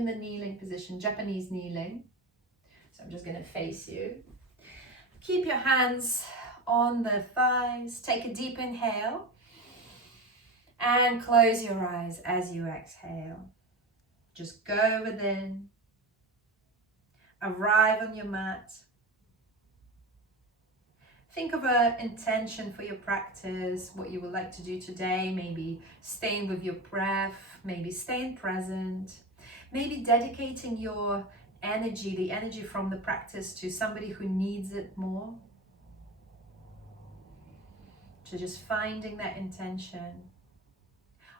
in the kneeling position, Japanese kneeling. So I'm just going to face you. Keep your hands on the thighs. Take a deep inhale. And close your eyes as you exhale. Just go within. Arrive on your mat. Think of an intention for your practice, what you would like to do today. Maybe staying with your breath, maybe staying present, maybe dedicating your energy, the energy from the practice, to somebody who needs it more. So just finding that intention.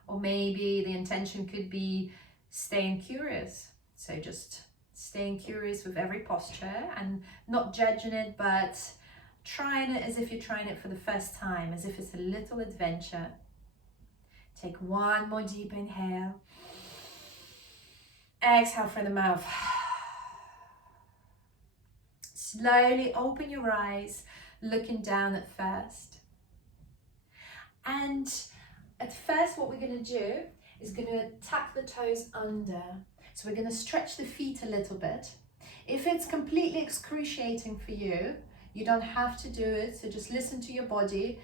Or maybe the intention could be staying curious. So just staying curious with every posture and not judging it, but trying it as if you're trying it for the first time, as if it's a little adventure. Take one more deep inhale. Exhale from the mouth. Slowly open your eyes, looking down at first. And at first, what we're going to do is going to tuck the toes under. So we're going to stretch the feet a little bit. If it's completely excruciating for you, you don't have to do it. So just listen to your body.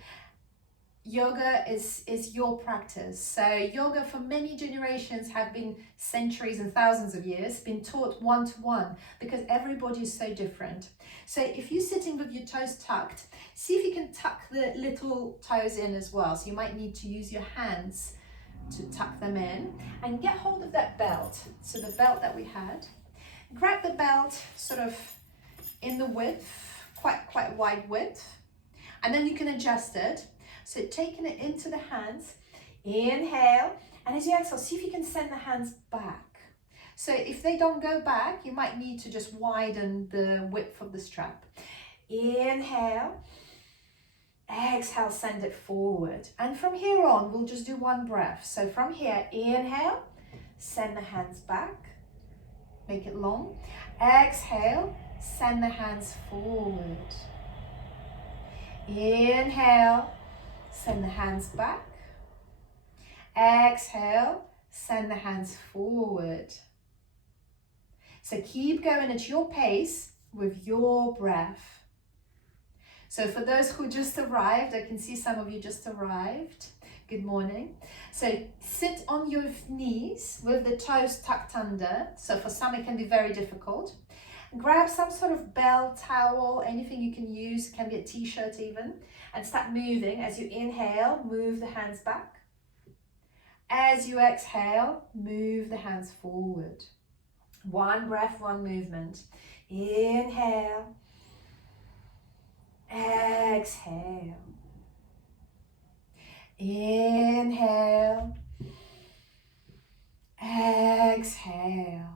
Yoga is your practice. So yoga for many generations have been centuries and thousands of years, been taught one-to-one, because everybody is so different. So if you're sitting with your toes tucked, see if you can tuck the little toes in as well. So you might need to use your hands to tuck them in, and get hold of that belt. So the belt that we had, grab the belt sort of in the width, quite wide width, and then you can adjust it. So taking it into the hands, inhale, and as you exhale, see if you can send the hands back. So if they don't go back, you might need to just widen the width of the strap. Inhale, exhale, send it forward. And from here on, we'll just do one breath. So from here, inhale, send the hands back, make it long. Exhale, send the hands forward. Inhale, send the hands back. Exhale, send the hands forward. So keep going at your pace with your breath. So for those who just arrived, I can see some of you just arrived. Good morning. So sit on your knees with the toes tucked under. So for some it can be very difficult. Grab some sort of belt, towel, anything you can use, it can be a t-shirt even, and start moving. As you inhale, move the hands back. As you exhale, move the hands forward. One breath, one movement. Inhale, exhale. Inhale, exhale.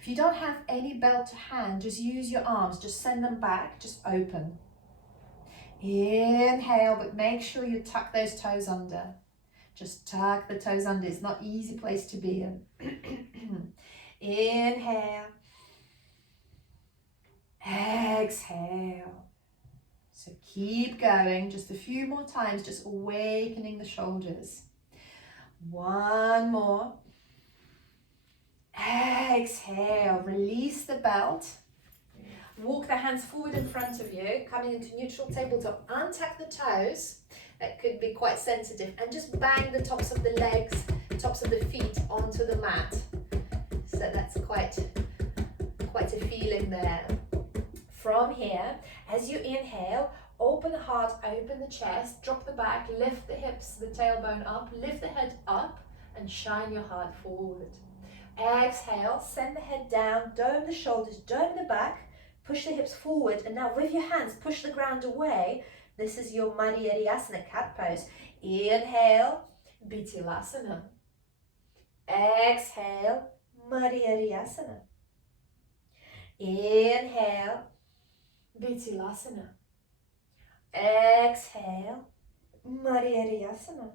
If you don't have any belt to hand, just use your arms, just send them back, just open. Inhale, but make sure you tuck those toes under. Just tuck the toes under, it's not an easy place to be in. Inhale, exhale. So keep going, just a few more times, just awakening the shoulders. One more. Exhale, release the belt. Walk the hands forward in front of you, coming into neutral tabletop. Untuck the toes, that could be quite sensitive, and just bang the tops of the legs, tops of the feet onto the mat. So that's quite a feeling there. From here, as you inhale, open the heart, open the chest, drop the back, lift the hips, the tailbone up, lift the head up, and shine your heart forward. Exhale, send the head down, dome the shoulders, dome the back, push the hips forward, and now with your hands, push the ground away. This is your Madhyariyasana, cat pose. Inhale, Bithilasana. Exhale, Madhyariyasana. Inhale, Bithilasana. Exhale, Madhyariyasana.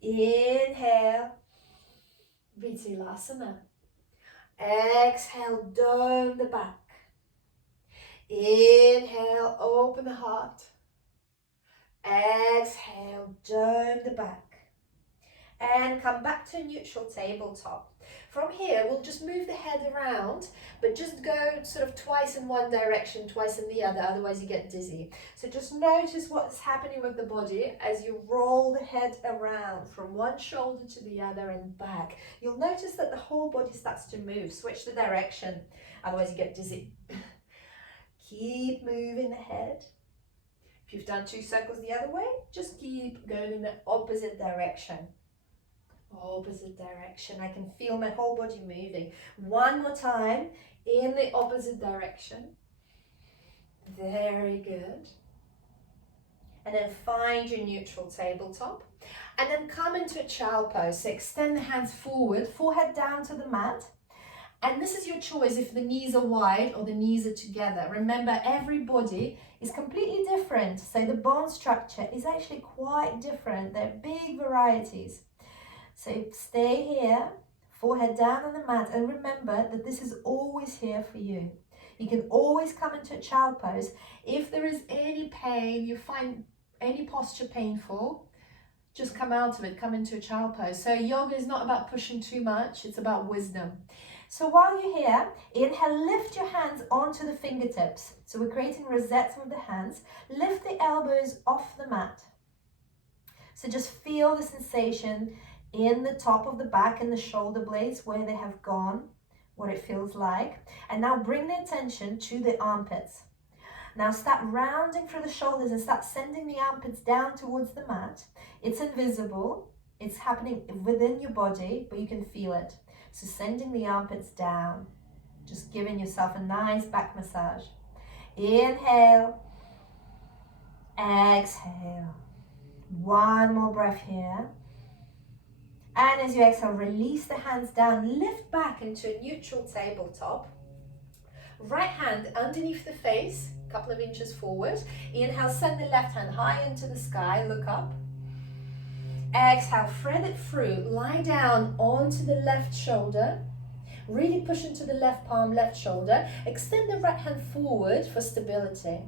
Inhale, Bithilasana. Exhale, dome the back. Inhale, open the heart. Exhale, dome the back. And come back to neutral tabletop. From here, we'll just move the head around, but just go sort of twice in one direction, twice in the other, otherwise you get dizzy. So just notice what's happening with the body as you roll the head around from one shoulder to the other and back. You'll notice that the whole body starts to move. Switch the direction, otherwise you get dizzy. Keep moving the head. If you've done 2 circles the other way, just keep going in the opposite direction. Opposite direction. I can feel my whole body moving. One more time in the opposite direction. Very good. And then find your neutral tabletop. And then come into a child pose. So extend the hands forward, forehead down to the mat. And this is your choice if the knees are wide or the knees are together. Remember, every body is completely different. So the bone structure is actually quite different. There are big varieties. So stay here, forehead down on the mat, and remember that this is always here for you. You can always come into a child pose. If there is any pain, you find any posture painful, just come out of it, come into a child pose. So yoga is not about pushing too much, it's about wisdom. So while you're here, inhale, lift your hands onto the fingertips. So we're creating rosettes with the hands. Lift the elbows off the mat. So just feel the sensation in the top of the back and the shoulder blades where they have gone, what it feels like. And now bring the attention to the armpits. Now start rounding through the shoulders and start sending the armpits down towards the mat. It's invisible, it's happening within your body, but you can feel it. So sending the armpits down, just giving yourself a nice back massage. Inhale, exhale. One more breath here. And as you exhale, release the hands down, lift back into a neutral tabletop. Right hand underneath the face, a couple of inches forward. Inhale, send the left hand high into the sky, look up. Exhale, thread it through, lie down onto the left shoulder. Really push into the left palm, left shoulder. Extend the right hand forward for stability.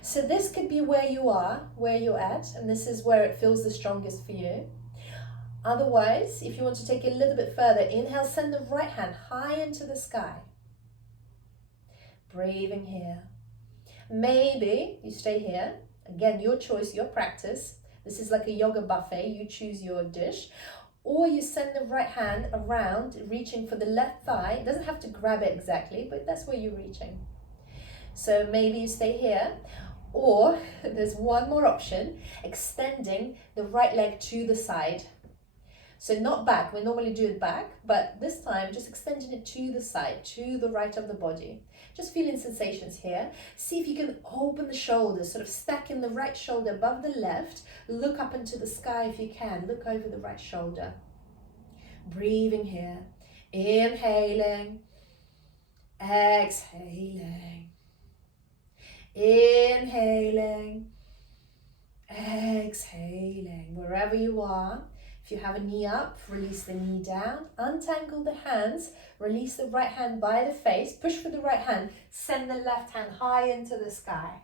So this could be where you are, where you're at, and this is where it feels the strongest for you. Otherwise, if you want to take it a little bit further, inhale, send the right hand high into the sky. Breathing here. Maybe you stay here. Again, your choice, your practice. This is like a yoga buffet. You choose your dish. Or you send the right hand around, reaching for the left thigh. It doesn't have to grab it exactly, but that's where you're reaching. So maybe you stay here. Or there's one more option, extending the right leg to the side. So not back, we normally do it back, but this time just extending it to the side, to the right of the body. Just feeling sensations here. See if you can open the shoulders, sort of stacking the right shoulder above the left. Look up into the sky if you can. Look over the right shoulder. Breathing here. Inhaling. Exhaling. Inhaling. Exhaling. Wherever you are. If you have a knee up, release the knee down, untangle the hands, release the right hand by the face, push for the right hand, send the left hand high into the sky.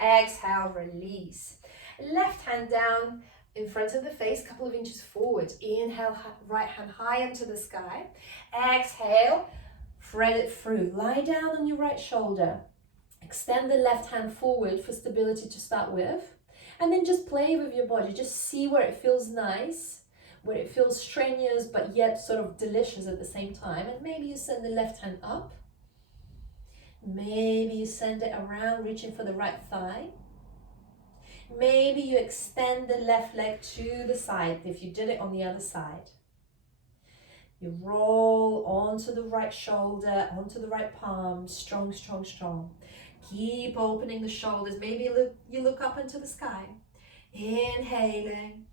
Exhale, release. Left hand down in front of the face, couple of inches forward. Inhale, right hand high into the sky. Exhale, thread it through. Lie down on your right shoulder. Extend the left hand forward for stability to start with. And then just play with your body. Just see where it feels nice, where it feels strenuous, but yet sort of delicious at the same time. And maybe you send the left hand up. Maybe you send it around, reaching for the right thigh. Maybe you extend the left leg to the side if you did it on the other side. You roll onto the right shoulder, onto the right palm, strong, strong, strong. Keep opening the shoulders. Maybe you look up into the sky. Inhaling.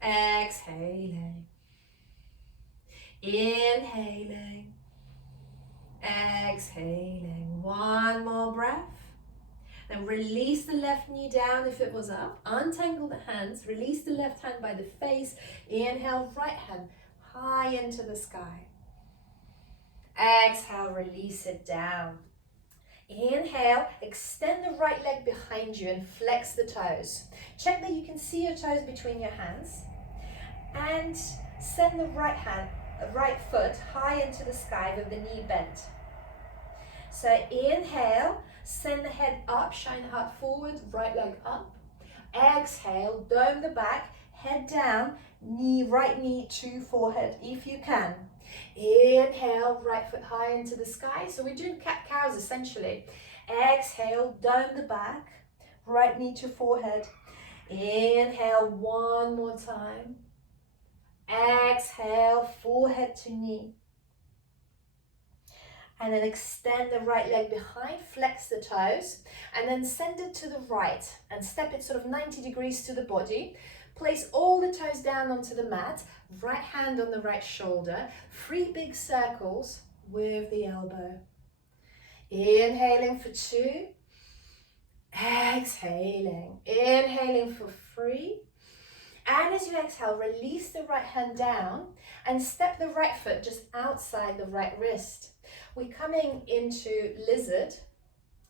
Exhaling. Inhaling. Exhaling. One more breath. Then release the left knee down if it was up. Untangle the hands. Release the left hand by the face. Inhale, right hand high into the sky. Exhale, release it down. Inhale, extend the right leg behind you and flex the toes. Check that you can see your toes between your hands. And Send the right foot high into the sky with the knee bent. So inhale, send the head up, shine the heart forward, right leg up. Exhale, dome the back, head down, right knee to forehead if you can. Inhale, right foot high into the sky. So we're doing cat-cows essentially. Exhale, dome the back, right knee to forehead. Inhale, one more time. Exhale, forehead to knee. And then extend the right leg behind, flex the toes, and then send it to the right and step it sort of 90 degrees to the body. Place all the toes down onto the mat, right hand on the right shoulder, 3 big circles with the elbow. Inhaling for 2, exhaling, inhaling for 3. And as you exhale, release the right hand down and step the right foot just outside the right wrist. We're coming into lizard.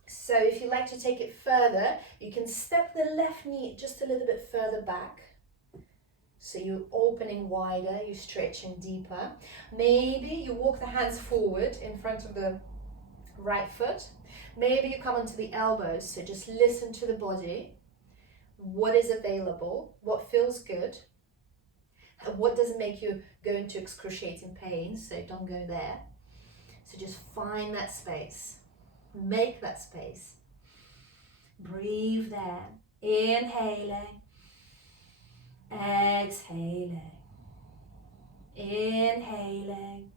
So if you like to take it further, you can step the left knee just a little bit further back. So you're opening wider, you're stretching deeper. Maybe you walk the hands forward in front of the right foot. Maybe you come onto the elbows, so just listen to the body. What is available? What feels good? What doesn't make you go into excruciating pain? So don't go there. So just find that space. Make that space. Breathe there. Inhaling. Exhaling. Inhaling.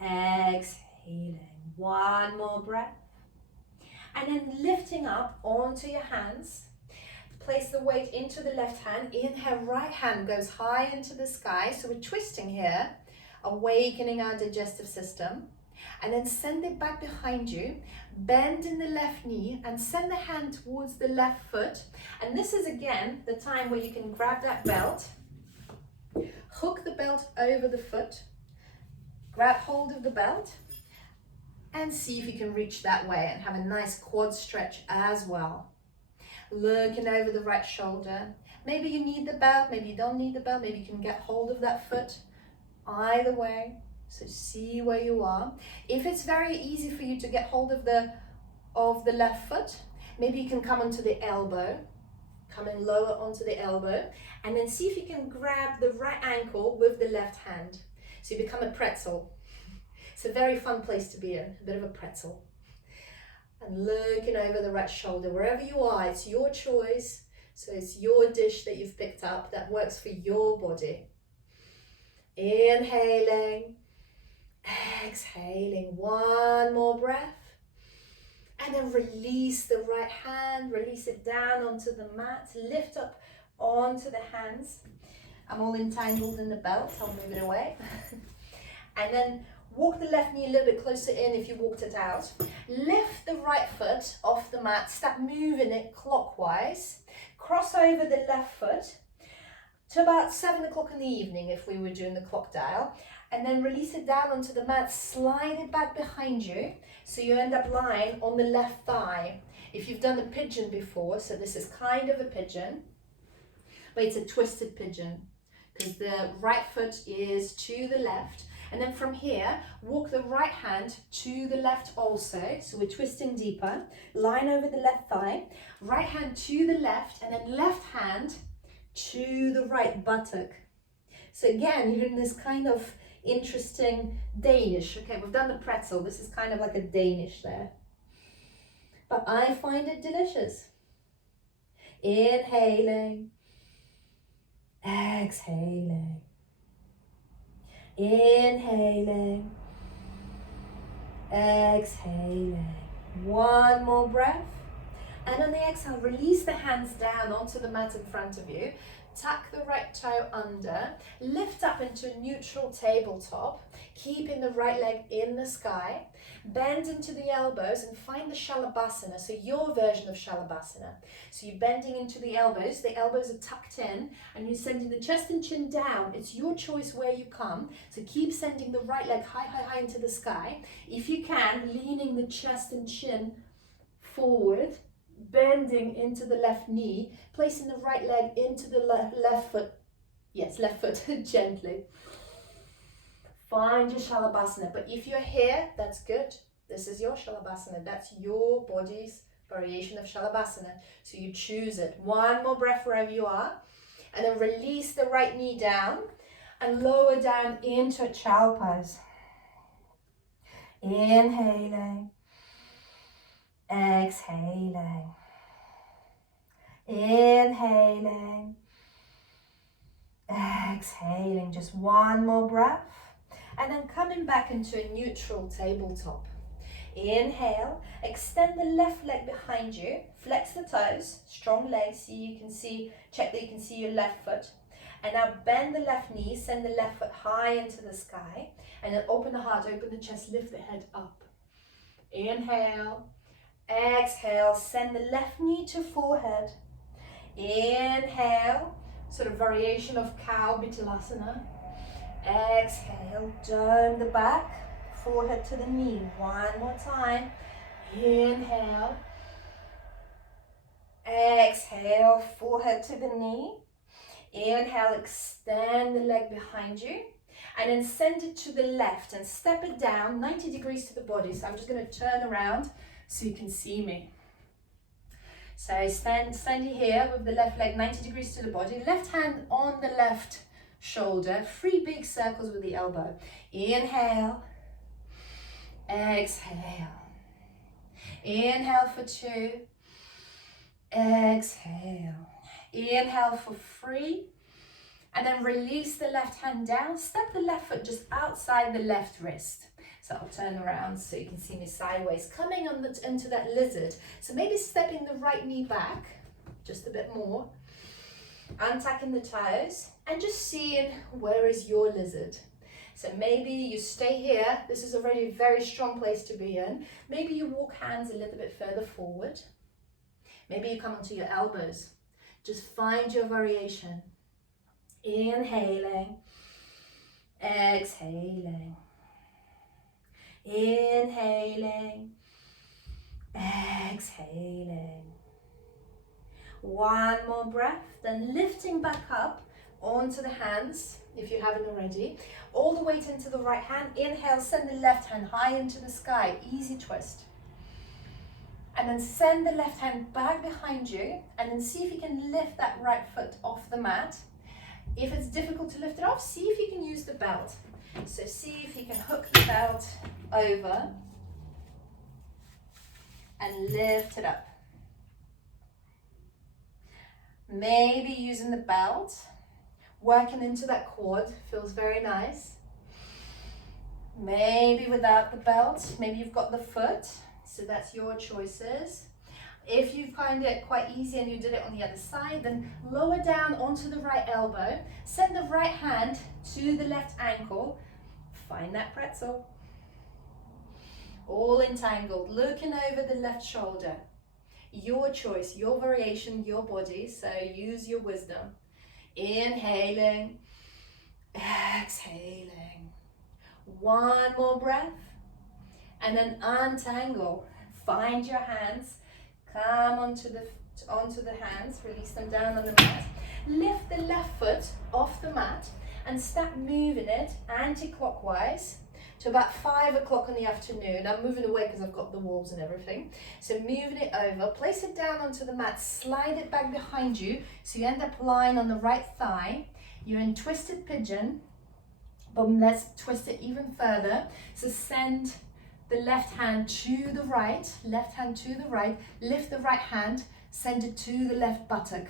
Exhaling. One more breath. And then lifting up onto your hands. Place the weight into the left hand. Inhale, right hand goes high into the sky. So we're twisting here, awakening our digestive system. And then send it back behind you. Bend in the left knee and send the hand towards the left foot. And this is again the time where you can grab that belt, hook the belt over the foot, grab hold of the belt, and see if you can reach that way and have a nice quad stretch as well. Looking over the right shoulder. Maybe you need the belt, maybe you don't need the belt, maybe you can get hold of that foot. Either way, so see where you are. If it's very easy for you to get hold of the left foot, maybe you can come onto the elbow, come in lower onto the elbow, and then see if you can grab the right ankle with the left hand. So you become a pretzel. It's a very fun place to be in, a bit of a pretzel. And looking over the right shoulder, wherever you are, it's your choice. So it's your dish that you've picked up that works for your body. Inhaling, exhaling, one more breath. And then release the right hand, release it down onto the mat, lift up onto the hands. I'm all entangled in the belt, I'll move it away. And then walk the left knee a little bit closer in if you walked it out. Lift the right foot off the mat, start moving it clockwise. Cross over the left foot to about 7 o'clock in the evening if we were doing the clock dial. And then release it down onto the mat, slide it back behind you. So you end up lying on the left thigh. If you've done a pigeon before, so this is kind of a pigeon, but it's a twisted pigeon because the right foot is to the left. And then from here, walk the right hand to the left also. So we're twisting deeper. Line over the left thigh. Right hand to the left, and then left hand to the right buttock. So again, you're in this kind of interesting Danish. Okay, we've done the pretzel. This is kind of like a Danish there. But I find it delicious. Inhaling. Exhaling. Inhaling, exhaling. One more breath. And on the exhale, release the hands down onto the mat in front of you. Tuck the right toe under. Lift up into a neutral tabletop, keeping the right leg in the sky. Bend into the elbows and find the Shalabhasana, so your version of Shalabhasana. So you're bending into the elbows are tucked in, and you're sending the chest and chin down. It's your choice where you come, so keep sending the right leg high, high, high into the sky. If you can, leaning the chest and chin forward, bending into the left knee, placing the right leg into the left foot Yes, left foot, gently. Find your Shalabhasana, but if you're here, that's good. This is your Shalabhasana. That's your body's variation of Shalabhasana. So you choose it. One more breath wherever you are. And then release the right knee down and lower down into a child pose. Inhaling. Exhaling. Inhaling. Exhaling. Just one more breath. And then coming back into a neutral tabletop. Inhale, extend the left leg behind you, flex the toes, strong legs, check that you can see your left foot. And now bend the left knee, send the left foot high into the sky, and then open the heart, open the chest, lift the head up. Inhale, exhale, send the left knee to forehead. Inhale, sort of variation of cow, Bithalasana. Exhale, dome the back. Forehead to the knee. One more time. Inhale. Exhale, forehead to the knee. Inhale, extend the leg behind you. And then send it to the left and step it down 90 degrees to the body. So I'm just going to turn around so you can see me. So stand here with the left leg 90 degrees to the body. Left hand on the left shoulder. 3 big circles with the elbow. Inhale. Exhale. Inhale for 2. Exhale. Inhale for 3. And then release the left hand down. Step the left foot just outside the left wrist. So I'll turn around so you can see me sideways. Coming into that lizard. So maybe stepping the right knee back just a bit more. Untacking the toes. And just seeing where is your lizard. So maybe you stay here. This is already a very strong place to be in. Maybe you walk hands a little bit further forward. Maybe you come onto your elbows. Just find your variation. Inhaling. Exhaling. Inhaling. Exhaling. One more breath. Then lifting back up onto the hands, if you haven't already. All the weight into the right hand. Inhale, send the left hand high into the sky. Easy twist. And then send the left hand back behind you. And then see if you can lift that right foot off the mat. If it's difficult to lift it off, see if you can use the belt. So see if you can hook the belt over. And lift it up. Maybe using the belt. Working into that quad, feels very nice. Maybe without the belt, maybe you've got the foot, so that's your choices. If you find it quite easy and you did it on the other side, then lower down onto the right elbow, send the right hand to the left ankle, find that pretzel. All entangled, looking over the left shoulder. Your choice, your variation, your body, so use your wisdom. Inhaling, exhaling. One more breath, and then untangle. Find your hands, come onto the hands, release them down on the mat. Lift the left foot off the mat and start moving it anti-clockwise to about 5 o'clock in the afternoon. I'm moving away because I've got the walls and everything. So moving it over, place it down onto the mat, slide it back behind you. So you end up lying on the right thigh. You're in twisted pigeon, but let's twist it even further. So send the left hand to the right, lift the right hand, send it to the left buttock.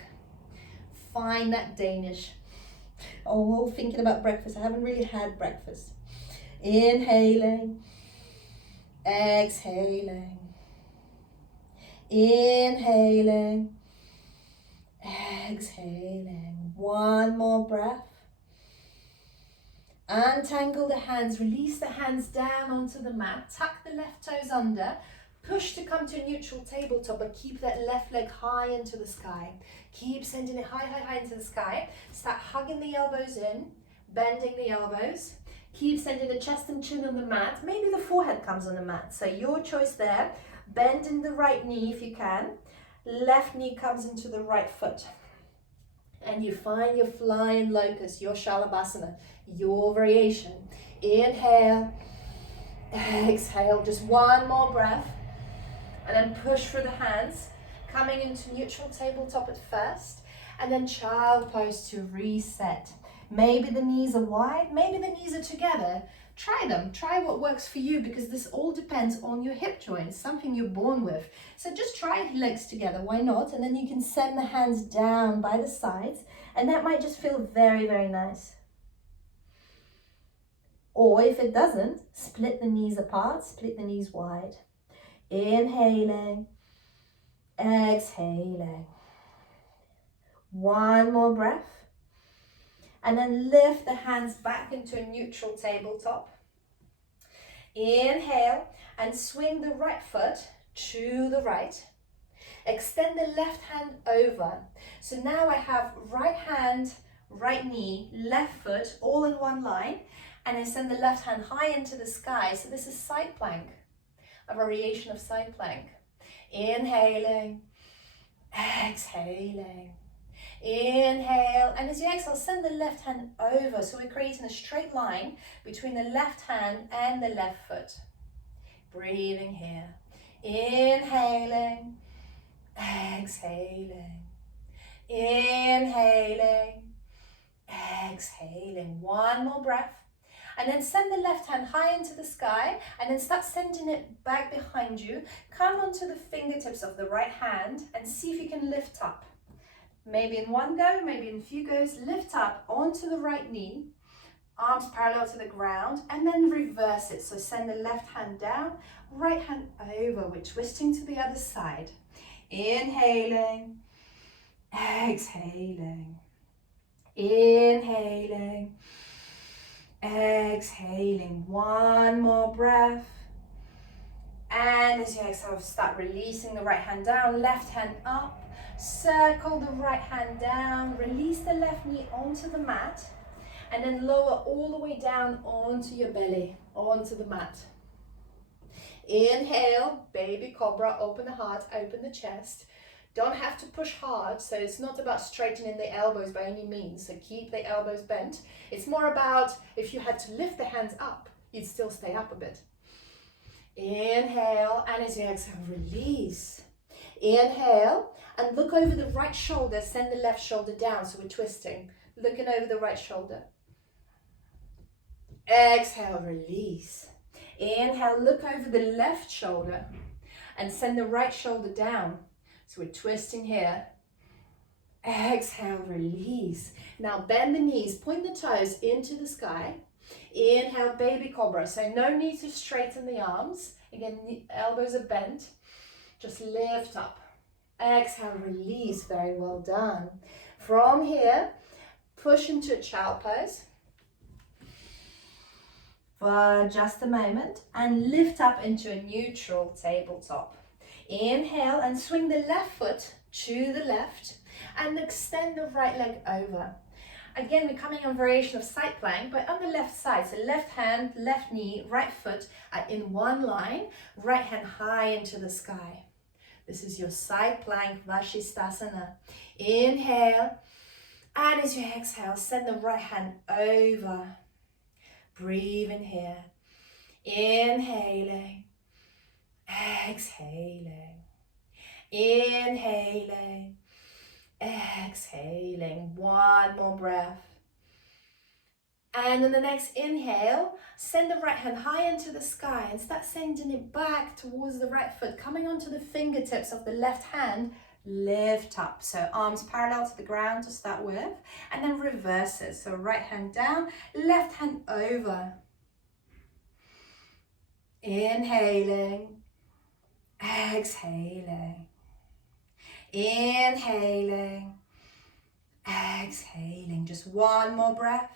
Find that Danish. Oh, thinking about breakfast. I haven't really had breakfast. Inhaling, exhaling, inhaling, exhaling. One more breath. Untangle the hands, release the hands down onto the mat, tuck the left toes under, push to come to a neutral tabletop, but keep that left leg high into the sky. Keep sending it high, high, high into the sky. Start hugging the elbows in, bending the elbows. Keep sending the chest and chin on the mat. Maybe the forehead comes on the mat. So your choice there. Bending the right knee if you can. Left knee comes into the right foot. And you find your flying locust, your Shalabhasana, your variation. Inhale, exhale, just one more breath. And then push through the hands, coming into neutral tabletop at first. And then child pose to reset. Maybe the knees are wide, maybe the knees are together. Try them, try what works for you, because this all depends on your hip joints, something you're born with. So just try legs together, why not? And then you can send the hands down by the sides, and that might just feel very, very nice. Or if it doesn't, split the knees apart, split the knees wide. Inhaling, exhaling. One more breath. And then lift the hands back into a neutral tabletop. Inhale and swing the right foot to the right. Extend the left hand over. So now I have right hand, right knee, left foot all in one line. And I send the left hand high into the sky. So this is side plank, a variation of side plank. Inhaling, exhaling. Inhale, and as you exhale, send the left hand over. So we're creating a straight line between the left hand and the left foot. Breathing here. Inhaling, exhaling. Inhaling, exhaling. One more breath. And then send the left hand high into the sky, and then start sending it back behind you. Come onto the fingertips of the right hand and see if you can lift up. Maybe in one go, maybe in a few goes. Lift up onto the right knee, arms parallel to the ground, and then reverse it. So send the left hand down, right hand over. We're twisting to the other side. Inhaling, exhaling. Inhaling, exhaling. One more breath. And as you exhale, start releasing the right hand down, left hand up. Circle the right hand down, release the left knee onto the mat, and then lower all the way down onto your belly, onto the mat. Inhale, baby cobra, open the heart, open the chest. Don't have to push hard, so it's not about straightening the elbows by any means, so keep the elbows bent. It's more about if you had to lift the hands up, you'd still stay up a bit. Inhale, and as you exhale, release. Inhale, and look over the right shoulder, send the left shoulder down, so we're twisting. Looking over the right shoulder. Exhale, release. Inhale, look over the left shoulder and send the right shoulder down. So we're twisting here. Exhale, release. Now bend the knees, point the toes into the sky. Inhale, baby cobra. So no need to straighten the arms. Again, the elbows are bent. Just lift up. Exhale, release. Very well done. From here, push into a child pose for just a moment and lift up into a neutral tabletop. Inhale and swing the left foot to the left and extend the right leg over. Again, we're coming on variation of side plank, but on the left side. So left hand, left knee, right foot are in one line, right hand high into the sky. This is your side plank, Vashisthasana. Inhale, and as you exhale, send the right hand over. Breathe in here. Inhaling, exhaling. Inhaling, exhaling. One more breath. And in the next inhale, send the right hand high into the sky and start sending it back towards the right foot, coming onto the fingertips of the left hand. Lift up, so arms parallel to the ground to start with, and then reverse it. So right hand down, left hand over. Inhaling, exhaling. Inhaling, exhaling. Just one more breath.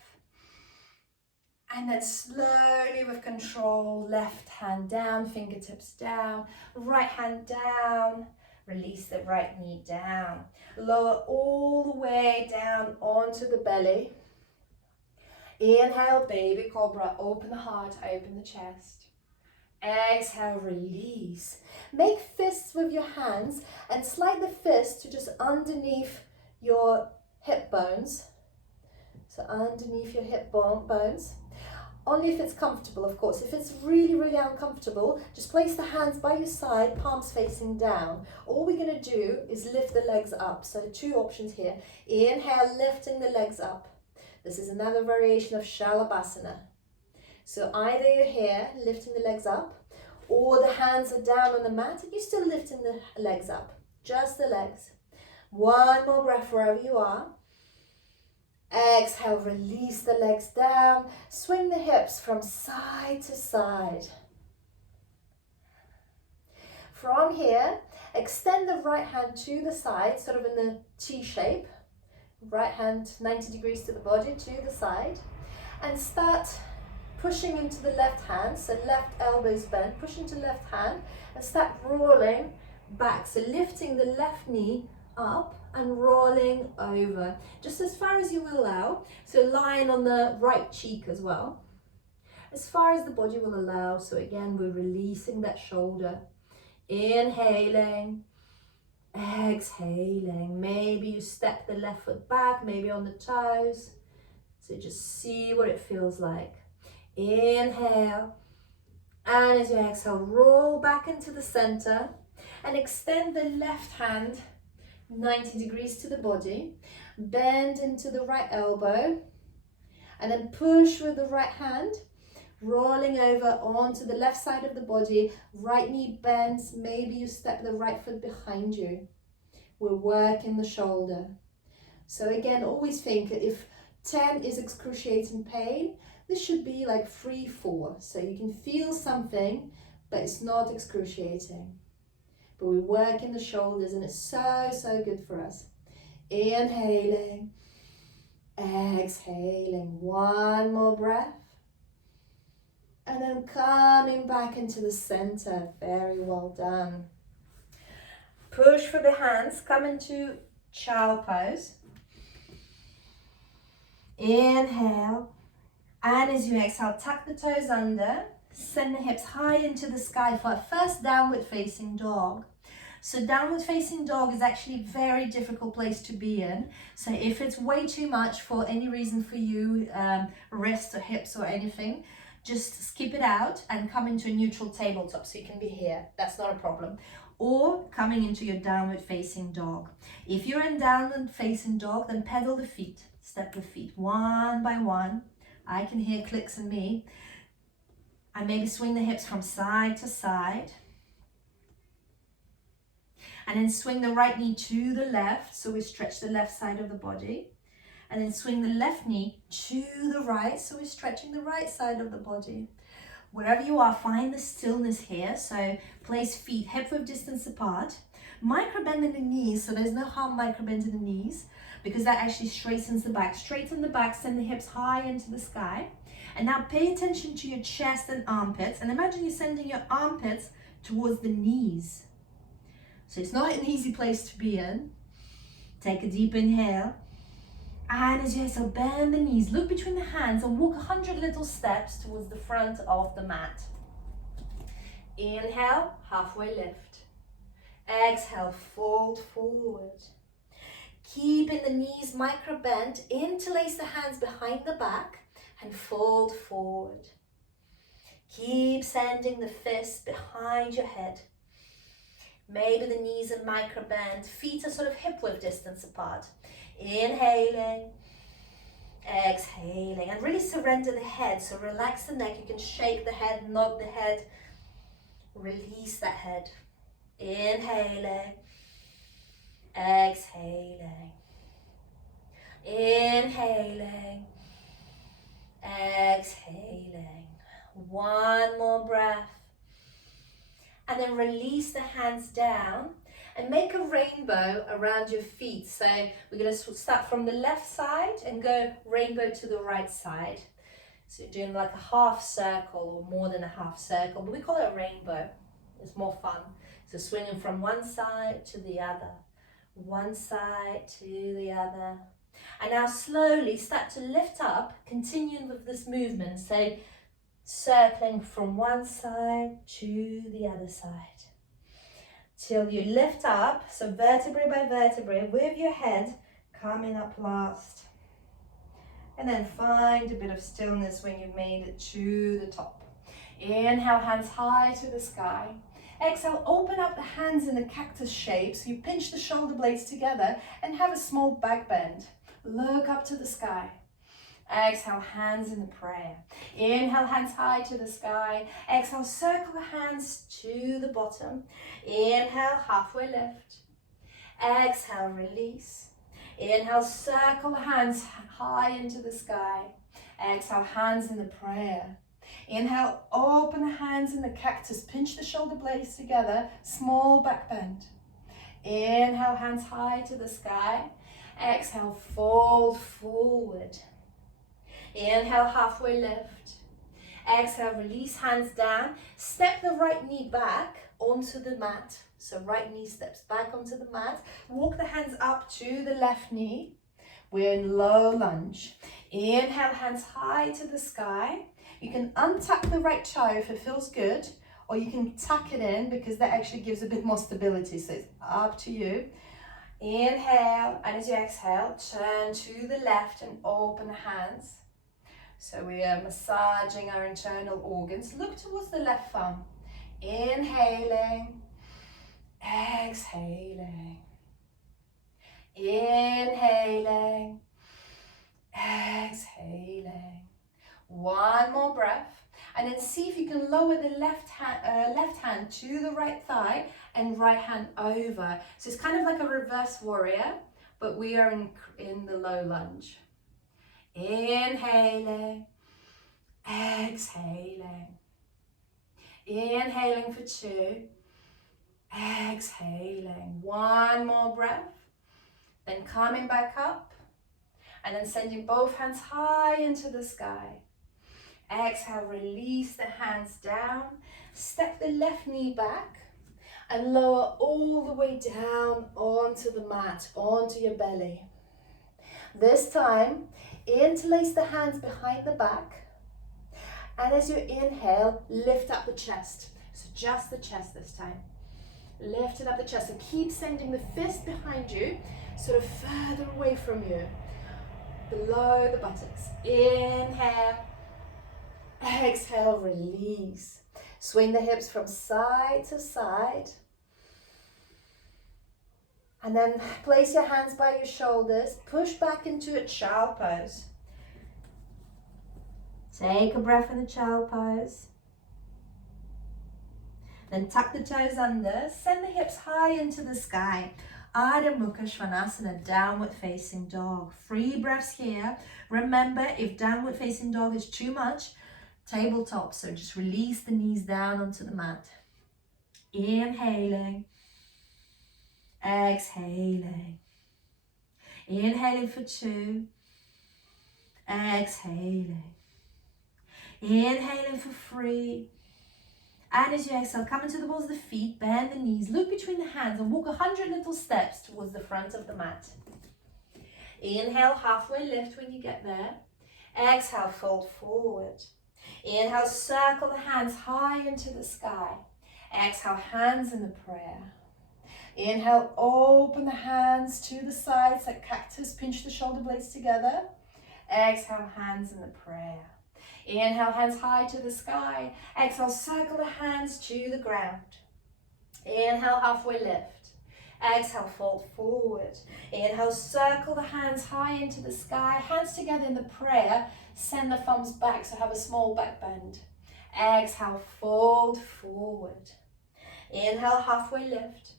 And then slowly with control, left hand down, fingertips down, right hand down. Release the right knee down. Lower all the way down onto the belly. Inhale, baby cobra. Open the heart, open the chest. Exhale, release. Make fists with your hands and slide the fist to just underneath your hip bones. So underneath your hip bones. Only if it's comfortable, of course. If it's really, really uncomfortable, just place the hands by your side, palms facing down. All we're going to do is lift the legs up. So 2 options here. Inhale, lifting the legs up. This is another variation of Shalabhasana. So either you're here, lifting the legs up, or the hands are down on the mat and you're still lifting the legs up. Just the legs. One more breath wherever you are. Exhale, release the legs down. Swing the hips from side to side. From here, extend the right hand to the side, sort of in the T shape. Right hand 90 degrees to the body, to the side. And start pushing into the left hand, so left elbows bent, push into left hand, and start rolling back. So lifting the left knee up and rolling over, just as far as you will allow. So lying on the right cheek as well, as far as the body will allow. So again, we're releasing that shoulder. Inhaling, exhaling. Maybe you step the left foot back, maybe on the toes. So just see what it feels like. Inhale, and as you exhale, roll back into the center and extend the left hand 90 degrees to the body. Bend into the right elbow and then push with the right hand, rolling over onto the left side of the body. Right knee bends, maybe you step the right foot behind you. We're working the shoulder. So again, always think if 10 is excruciating pain, this should be like 3, 4. So you can feel something, but it's not excruciating. But we work in the shoulders and it's so, so good for us. Inhaling, exhaling. One more breath. And then coming back into the center. Very well done. Push for the hands, come into child pose. Inhale. And as you exhale, tuck the toes under, send the hips high into the sky for a first downward facing dog. So downward facing dog is actually a very difficult place to be in. So if it's way too much for any reason for you, wrists or hips or anything, just skip it out and come into a neutral tabletop so you can be here. That's not a problem. Or coming into your downward facing dog. If you're in downward facing dog, then pedal the feet, step the feet one by one. I can hear clicks in me. And maybe swing the hips from side to side. And then swing the right knee to the left, so we stretch the left side of the body. And then swing the left knee to the right, so we're stretching the right side of the body. Wherever you are, find the stillness here. So place feet hip width distance apart. Micro bend in the knees, so there's no harm micro bend in the knees, because that actually straightens the back. Straighten the back, send the hips high into the sky. And now pay attention to your chest and armpits. And imagine you're sending your armpits towards the knees. So it's not an easy place to be in. Take a deep inhale. And as you exhale, bend the knees. Look between the hands and walk 100 little steps towards the front of the mat. Inhale, halfway lift. Exhale, fold forward. Keeping the knees micro bent, interlace the hands behind the back and fold forward. Keep sending the fists behind your head. Maybe the knees are micro bent, feet are sort of hip width distance apart. Inhaling, exhaling, and really surrender the head. So relax the neck, you can shake the head, nod the head, release that head. Inhaling, exhaling, inhaling, exhaling. One more breath. And then release the hands down and make a rainbow around your feet. So we're going to start from the left side and go rainbow to the right side. So you're doing like a half circle or more than a half circle, but we call it a rainbow. It's more fun. So swinging from one side to the other, one side to the other. And now slowly start to lift up, continuing with this movement. So circling from one side to the other side. Till you lift up, so vertebrae by vertebrae, with your head Coming up last. And then find a bit of stillness when you've made it to the top. Inhale, hands high to the sky. Exhale, open up the hands in a cactus shape, so you pinch the shoulder blades together and have a small back bend. Look up to the sky. Exhale, hands in the prayer. Inhale, hands high to the sky. Exhale, circle the hands to the bottom. Inhale, halfway lift. Exhale, release. Inhale, circle the hands high into the sky. Exhale, hands in the prayer. Inhale, open the hands in the cactus, pinch the shoulder blades together, small back bend. Inhale, hands high to the sky. Exhale, fold forward. Inhale, halfway lift. Exhale, release hands down. Step the right knee back onto the mat. So right knee steps back onto the mat. Walk the hands up to the left knee. We're in low lunge. Inhale, hands high to the sky. You can untuck the right toe if it feels good, or you can tuck it in because that actually gives a bit more stability. So it's up to you. Inhale, and as you exhale, turn to the left and open the hands. So we are massaging our internal organs. Look towards the left thumb. Inhaling, exhaling. Inhaling, exhaling. One more breath, and then see if you can lower the left hand to the right thigh and right hand over. So it's kind of like a reverse warrior, but we are in the low lunge. Inhaling, exhaling. Inhaling for 2, exhaling. One more breath, then coming back up, and then sending both hands high into the sky. Exhale, release the hands down, step the left knee back, and lower all the way down onto the mat, onto your belly. This time, interlace the hands behind the back, and as you inhale, lift up the chest. So just the chest this time. Lift it up the chest, and keep sending the fist behind you, sort of further away from you, below the buttocks. Inhale, exhale, release. Swing the hips from side to side. And then place your hands by your shoulders. Push back into a child pose. Take a breath in the child pose. Then tuck the toes under. Send the hips high into the sky. Ardha Mukha Svanasana, downward facing dog. 3 breaths here. Remember, if downward facing dog is too much, tabletop, so just release the knees down onto the mat. Inhaling, exhaling. Inhaling for 2, exhaling. Inhaling for 3. And as you exhale, come into the balls of the feet, bend the knees, look between the hands and walk 100 little steps towards the front of the mat. Inhale, halfway lift when you get there. Exhale, fold forward. Inhale, circle the hands high into the sky. Exhale, hands in the prayer. Inhale, open the hands to the sides like cactus, pinch the shoulder blades together. Exhale, hands in the prayer. Inhale, hands high to the sky. Exhale, circle the hands to the ground. Inhale, halfway lift. Exhale, fold forward. Inhale, circle the hands high into the sky. Hands together in the prayer. Send the thumbs back, so have a small back bend. Exhale, fold forward. Inhale, halfway lift.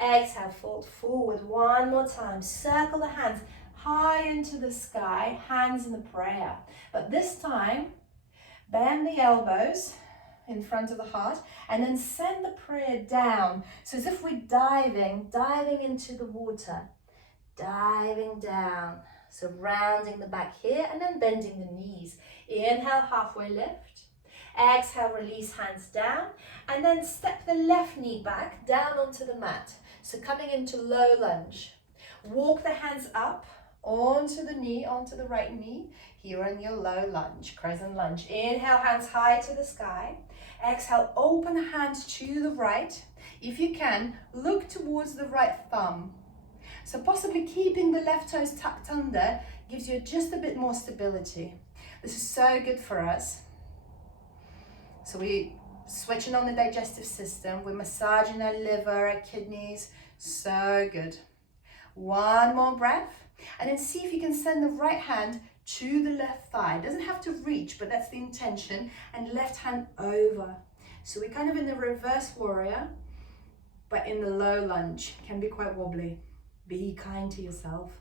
Exhale, fold forward. One more time. Circle the hands high into the sky. Hands in the prayer. But this time, bend the elbows in front of the heart, and then send the prayer down. So as if we're diving into the water, diving down. So rounding the back here and then bending the knees. Inhale, halfway lift. Exhale, release hands down, and then step the left knee back down onto the mat. So coming into low lunge. Walk the hands up onto the knee, onto the right knee. Here in your low lunge, crescent lunge. Inhale, hands high to the sky. Exhale, open the hands to the right. If you can, look towards the right thumb. So possibly keeping the left toes tucked under gives you just a bit more stability. This is so good for us. So we're switching on the digestive system, we're massaging our liver, our kidneys, so good. One more breath, and then see if you can send the right hand to the left thigh. It doesn't have to reach, but that's the intention, and left hand over. So we're kind of in the reverse warrior, but in the low lunge. Can be quite wobbly. Be kind to yourself.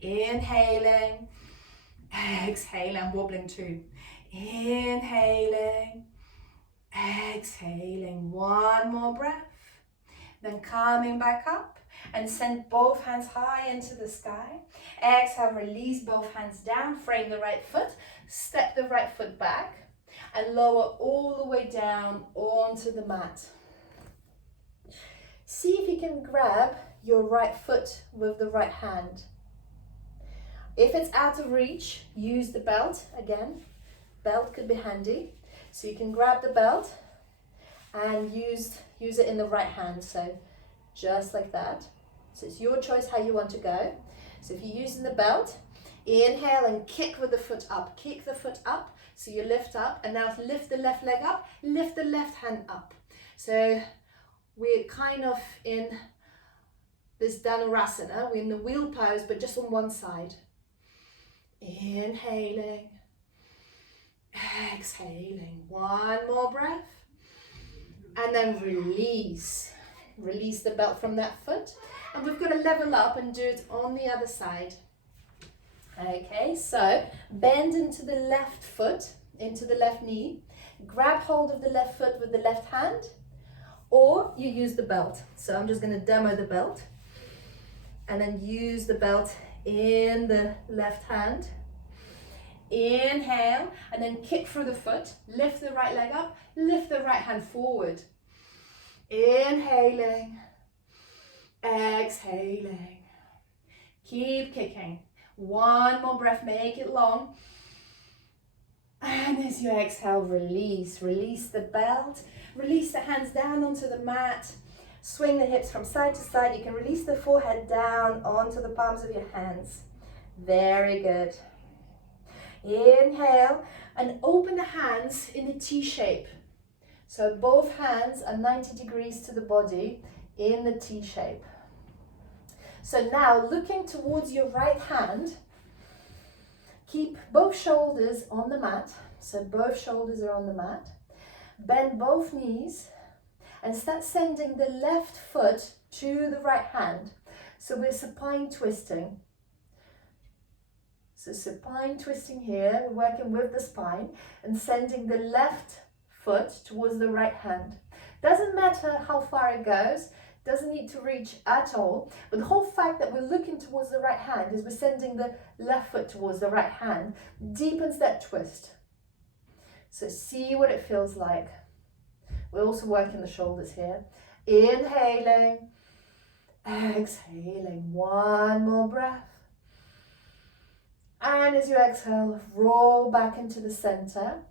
Inhaling, exhaling, I'm wobbling too. Inhaling, exhaling, one more breath. Then coming back up and send both hands high into the sky. Exhale, release both hands down, frame the right foot, step the right foot back, and lower all the way down onto the mat. See if you can grab your right foot with the right hand. If it's out of reach, use the belt again. Belt could be handy. So you can grab the belt and use it in the right hand. So just like that. So it's your choice how you want to go. So if you're using the belt, inhale and kick with the foot up. Kick the foot up. So you lift up, and now lift the left leg up, lift the left hand up. So we're kind of in this Dhanurasana. We're in the wheel pose, but just on one side. Inhaling, exhaling, one more breath, and then release. Release the belt from that foot, and we've got to level up and do it on the other side. Okay, so bend into the left foot, into the left knee, grab hold of the left foot with the left hand, or you use the belt. So I'm just going to demo the belt, and then use the belt in the left hand. Inhale, and then kick through the foot, lift the right leg up, lift the right hand forward. Inhaling, exhaling, keep kicking. One more breath, make it long. And as you exhale, release the belt, release the hands down onto the mat, swing the hips from side to side. You can release the forehead down onto the palms of your hands. Very good. Inhale and open the hands in the T shape. So both hands are 90 degrees to the body in the T shape. So now looking towards your right hand, keep both shoulders on the mat. So both shoulders are on the mat. Bend both knees and start sending the left foot to the right hand. So we're supine twisting. So supine twisting here, we're working with the spine and sending the left foot towards the right hand. Doesn't matter how far it goes, doesn't need to reach at all, but the whole fact that we're looking towards the right hand is we're sending the left foot towards the right hand, deepens that twist. So see what it feels like. We're also working the shoulders here. Inhaling, exhaling, one more breath. And as you exhale, roll back into the center.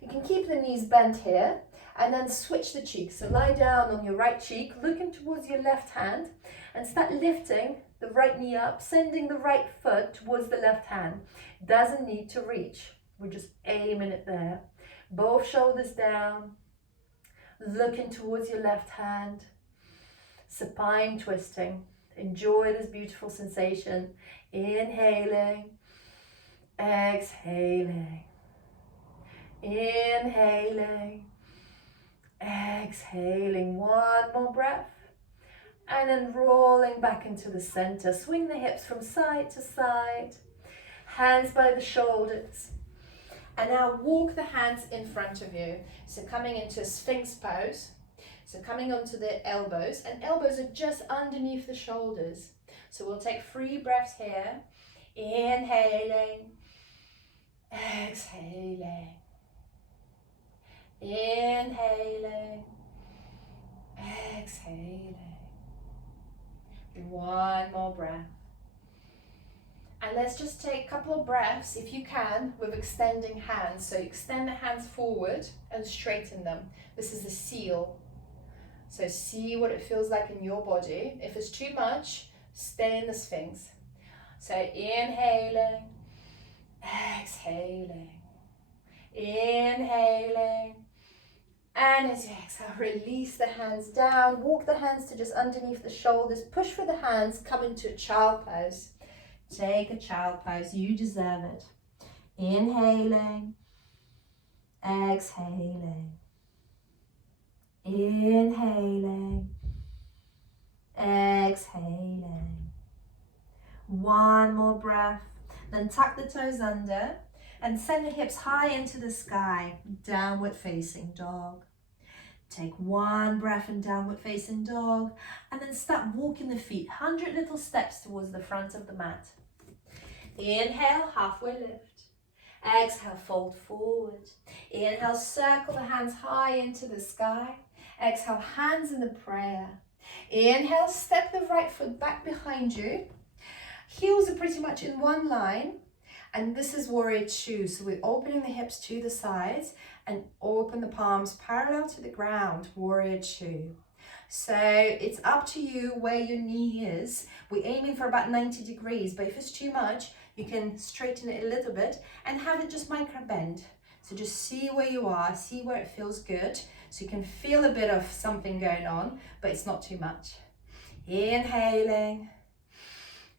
You can keep the knees bent here and then switch the cheeks. So lie down on your right cheek, looking towards your left hand, and start lifting the right knee up, sending the right foot towards the left hand. Doesn't need to reach. We're just aiming it there. Both shoulders down, looking towards your left hand. Supine twisting. Enjoy this beautiful sensation. Inhaling, exhaling. Inhaling, exhaling, one more breath, and then rolling back into the center. Swing the hips from side to side, hands by the shoulders, and now walk the hands in front of you. So coming into a Sphinx pose, so coming onto the elbows, and elbows are just underneath the shoulders. So we'll take 3 breaths here, inhaling, exhaling. Inhaling, exhaling. One more breath. And let's just take a couple of breaths, if you can, with extending hands. So extend the hands forward and straighten them. This is the seal. So see what it feels like in your body. If it's too much, Stay in the Sphinx. So inhaling, exhaling, inhaling. And as you exhale, release the hands down, walk the hands to just underneath the shoulders, push for the hands, come into a child pose. Take a child pose, you deserve it. Inhaling, exhaling, inhaling, exhaling. One more breath, then tuck the toes under and send the hips high into the sky, downward facing dog. Take one breath in downward facing dog and then start walking the feet 100 little steps towards the front of the mat. Inhale, halfway lift. Exhale, fold forward. Inhale, circle the hands high into the sky. Exhale, hands in the prayer. Inhale, step the right foot back behind you. Heels are pretty much in one line. And this is Warrior Two. So we're opening the hips to the sides and open the palms parallel to the ground, Warrior Two. So it's up to you where your knee is. We're aiming for about 90 degrees, but if it's too much, you can straighten it a little bit and have it just micro bend. So just see where you are, see where it feels good. So you can feel a bit of something going on, but it's not too much. Inhaling.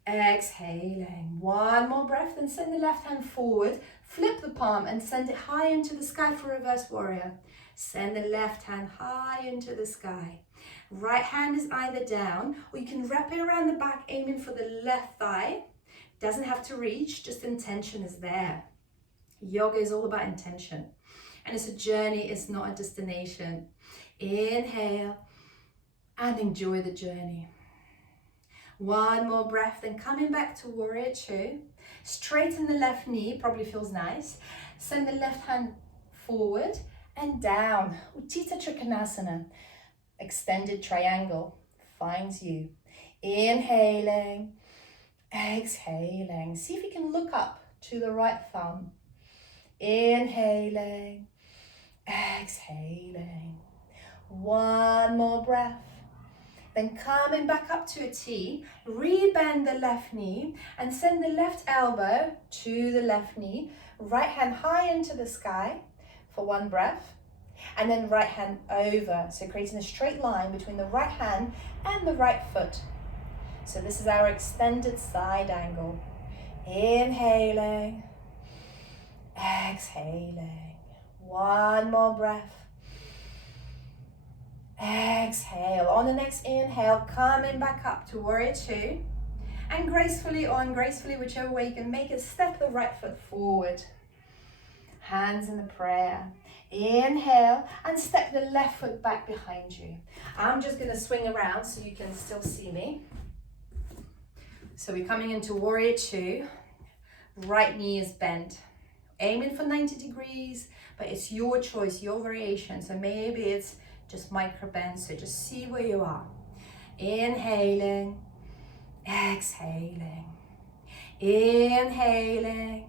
Exhaling. One more breath, then send the left hand forward, flip the palm and send it high into the sky for reverse warrior. Send the left hand high into the sky. Right hand is either down or you can wrap it around the back, aiming for the left thigh. Doesn't have to reach, just intention is there. Yoga is all about intention. And it's a journey, it's not a destination. Inhale and enjoy the journey. One more breath, then coming back to Warrior Two. Straighten the left knee, probably feels nice. Send the left hand forward and down. Utthita Trikonasana. Extended triangle finds you. Inhaling, exhaling. See if you can look up to the right thumb. Inhaling, exhaling. One more breath. Then coming back up to a T, rebend the left knee and send the left elbow to the left knee. Right hand high into the sky for one breath. And then right hand over. So creating a straight line between the right hand and the right foot. So this is our extended side angle. Inhaling, exhaling. One more breath. Exhale. On the next inhale, coming back up to Warrior Two. And gracefully or ungracefully, whichever way you can make it, step the right foot forward. Hands in the prayer. Inhale and step the left foot back behind you. I'm just going to swing around so you can still see me. So we're coming into Warrior Two. Right knee is bent. Aiming for 90 degrees, but it's your choice, your variation. So maybe it's just micro bend, so just see where you are. Inhaling, exhaling, inhaling,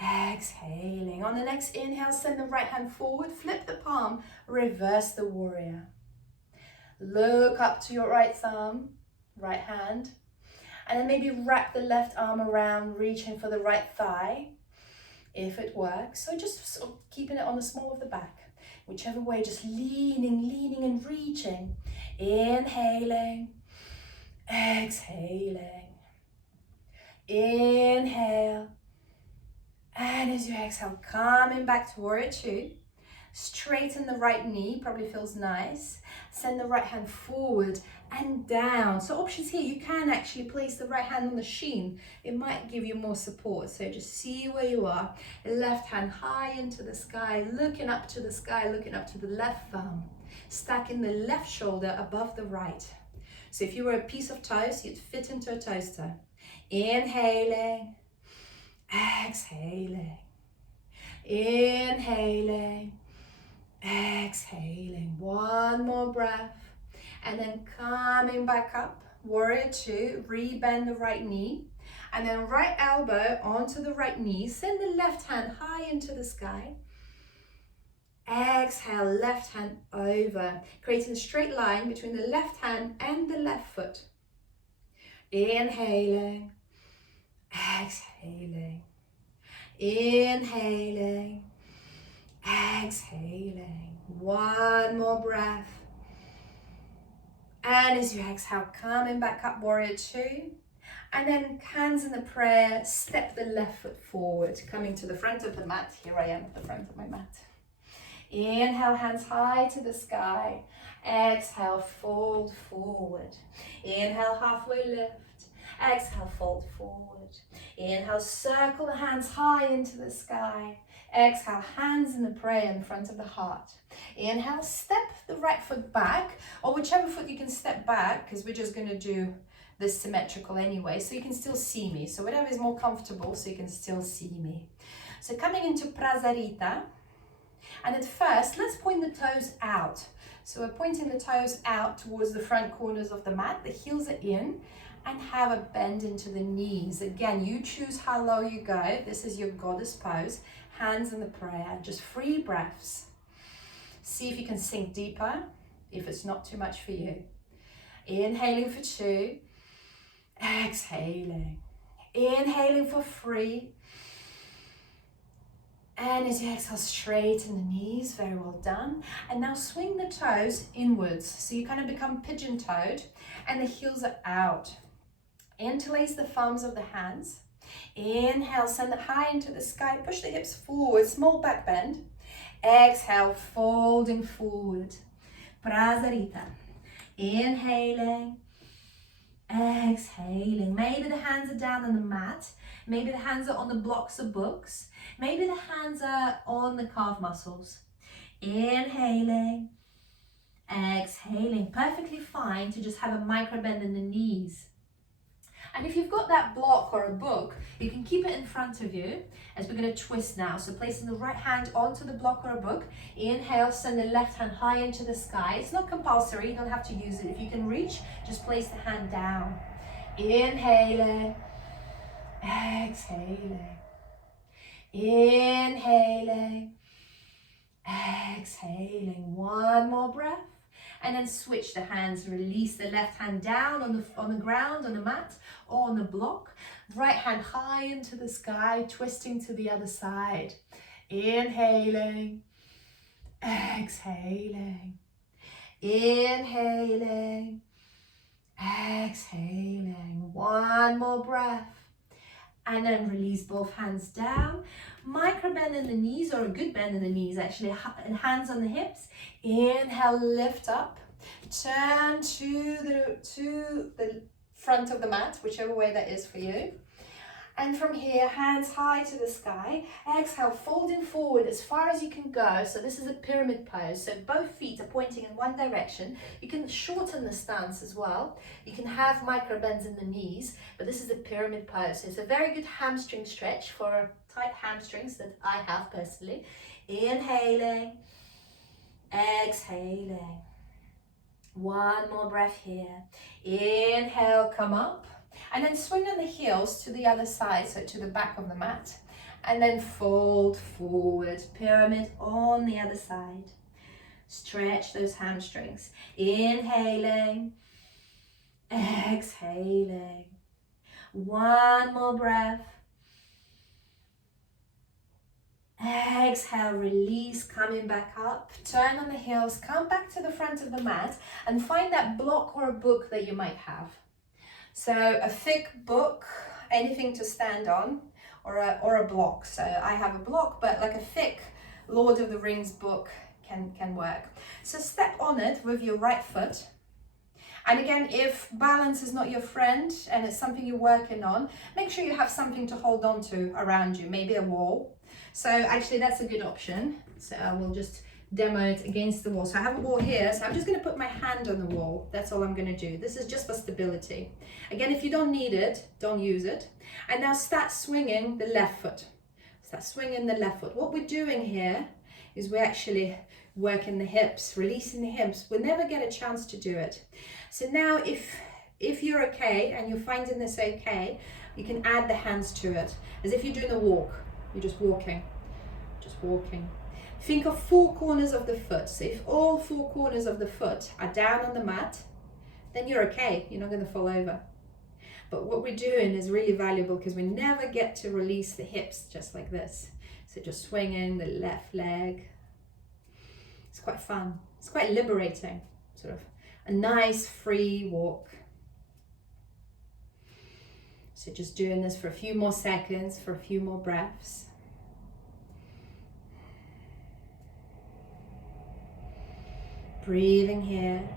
exhaling. On the next inhale, send the right hand forward, flip the palm, reverse the warrior. Look up to your right thumb, right hand, and then maybe wrap the left arm around, reaching for the right thigh, if it works. So just sort of keeping it on the small of the back. Whichever way, just leaning and reaching. Inhaling, exhaling. Inhale. And as you exhale, coming back to Warrior Two. Straighten the right knee, probably feels nice. Send the right hand forward and down. So options here, you can actually place the right hand on the sheen. It might give you more support. So just see where you are. Left hand high into the sky, looking up to the sky, looking up to the left thumb. Stacking the left shoulder above the right. So if you were a piece of toast, you'd fit into a toaster. Inhaling, exhaling, inhaling, exhaling. One more breath. And then coming back up, Warrior Two, rebend the right knee. And then right elbow onto the right knee. Send the left hand high into the sky. Exhale, left hand over. Creating a straight line between the left hand and the left foot. Inhaling, exhaling, inhaling, exhaling. One more breath. And as you exhale, coming back up, warrior two. And then hands in the prayer, step the left foot forward, coming to the front of the mat. Here I am at the front of my mat. Inhale, hands high to the sky. Exhale, fold forward. Inhale, halfway lift. Exhale, fold forward. Inhale, circle the hands high into the sky. Exhale, hands in the prayer in front of the heart. Inhale, step the right foot back, or whichever foot you can step back, because we're just going to do this symmetrical anyway, so you can still see me. So whatever is more comfortable, so you can still see me. So coming into Prasarita, and at first, let's point the toes out. So we're pointing the toes out towards the front corners of the mat, the heels are in, and have a bend into the knees. Again, you choose how low you go. This is your goddess pose. Hands in the prayer, just 3 breaths. See if you can sink deeper, if it's not too much for you. Inhaling for 2, exhaling. Inhaling for 3. And as you exhale, straighten the knees, very well done. And now swing the toes inwards, so you kind of become pigeon-toed, and the heels are out. Interlace the palms of the hands. Inhale, send it high into the sky, push the hips forward, small back bend. Exhale, folding forward. Prasarita. Inhaling, exhaling. Maybe the hands are down on the mat. Maybe the hands are on the blocks of books. Maybe the hands are on the calf muscles. Inhaling, exhaling. Perfectly fine to just have a micro bend in the knees. And if you've got that block or a book, you can keep it in front of you as we're going to twist now. So placing the right hand onto the block or a book. Inhale, send the left hand high into the sky. It's not compulsory, you don't have to use it. If you can reach, just place the hand down. Inhaling, exhaling. Inhaling, exhaling. One more breath. And then switch the hands, release the left hand down on the ground, on the mat, or on the block. Right hand high into the sky, twisting to the other side. Inhaling, exhaling. Inhaling, exhaling. One more breath. And then release both hands down. Micro bend in the knees, or a good bend in the knees actually, and hands on the hips. Inhale, lift up. Turn to the front of the mat, whichever way that is for you. And from here, hands high to the sky. Exhale, folding forward as far as you can go. So this is a pyramid pose. So both feet are pointing in one direction. You can shorten the stance as well. You can have micro bends in the knees, but this is a pyramid pose. So it's a very good hamstring stretch for tight hamstrings that I have personally. Inhaling, exhaling. One more breath here. Inhale, come up. And then swing on the heels to the other side, so to the back of the mat. And then fold forward, pyramid on the other side. Stretch those hamstrings. Inhaling, exhaling. One more breath. Exhale, release, coming back up. Turn on the heels, come back to the front of the mat and find that block or a book that you might have. So a thick book, anything to stand on, or a block. So I have a block, but like a thick Lord of the Rings book can work. So step on it with your right foot. And again, if balance is not your friend and it's something you're working on, make sure you have something to hold on to around you, maybe a wall. So actually that's a good option. So I will just demo it against the wall. So I have a wall here, so I'm just going to put my hand on the wall. That's all I'm going to do. This is just for stability. Again, if you don't need it, don't use it. And now start swinging the left foot. Start swinging the left foot. What we're doing here is we're actually working the hips, releasing the hips. We'll never get a chance to do it. So now if you're okay and you're finding this okay, you can add the hands to it as if you're doing a walk. You're just walking, just walking. Think of 4 corners of the foot. So if all 4 corners of the foot are down on the mat, then you're okay. You're not going to fall over. But what we're doing is really valuable because we never get to release the hips just like this. So just swinging the left leg. It's quite fun. It's quite liberating, sort of a nice free walk. So just doing this for a few more seconds, for a few more breaths. Breathing here.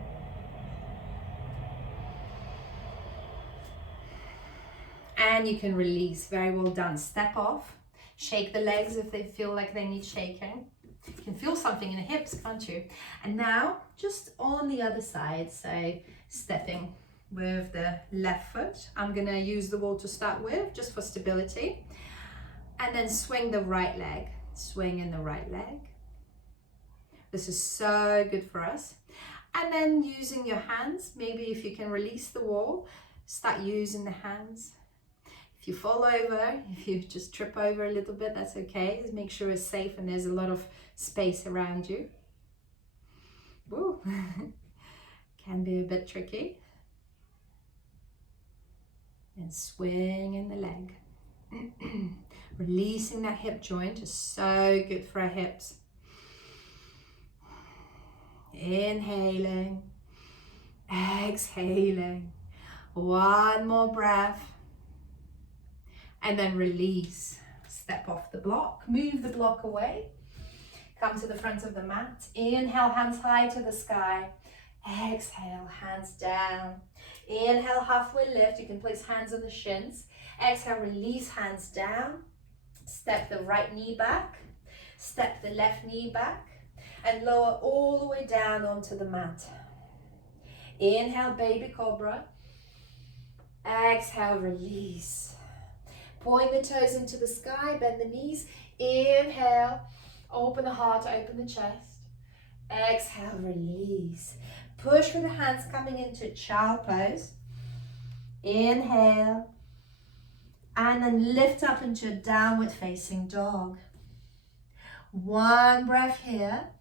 And you can release. Very well done. Step off. Shake the legs if they feel like they need shaking. You can feel something in the hips, can't you? And now, just on the other side, so stepping with the left foot. I'm going to use the wall to start with, just for stability. And then swing the right leg. Swing in the right leg. This is so good for us. And then using your hands, maybe if you can release the wall, start using the hands. If you fall over, if you just trip over a little bit, that's okay. Just make sure it's safe and there's a lot of space around you. Woo. Can be a bit tricky. And swing in the leg. Releasing that hip joint is so good for our hips. Inhaling, exhaling. One more breath. And then release. Step off the block, move the block away. Come to the front of the mat. Inhale, hands high to the sky. Exhale, hands down. Inhale, halfway lift. You can place hands on the shins. Exhale, release, hands down. Step the right knee back. Step the left knee back. And lower all the way down onto the mat. Inhale, baby cobra. Exhale, release. Point the toes into the sky, bend the knees. Inhale, open the heart, open the chest. Exhale, release. Push with the hands coming into child pose. Inhale. And then lift up into a downward facing dog. One breath here.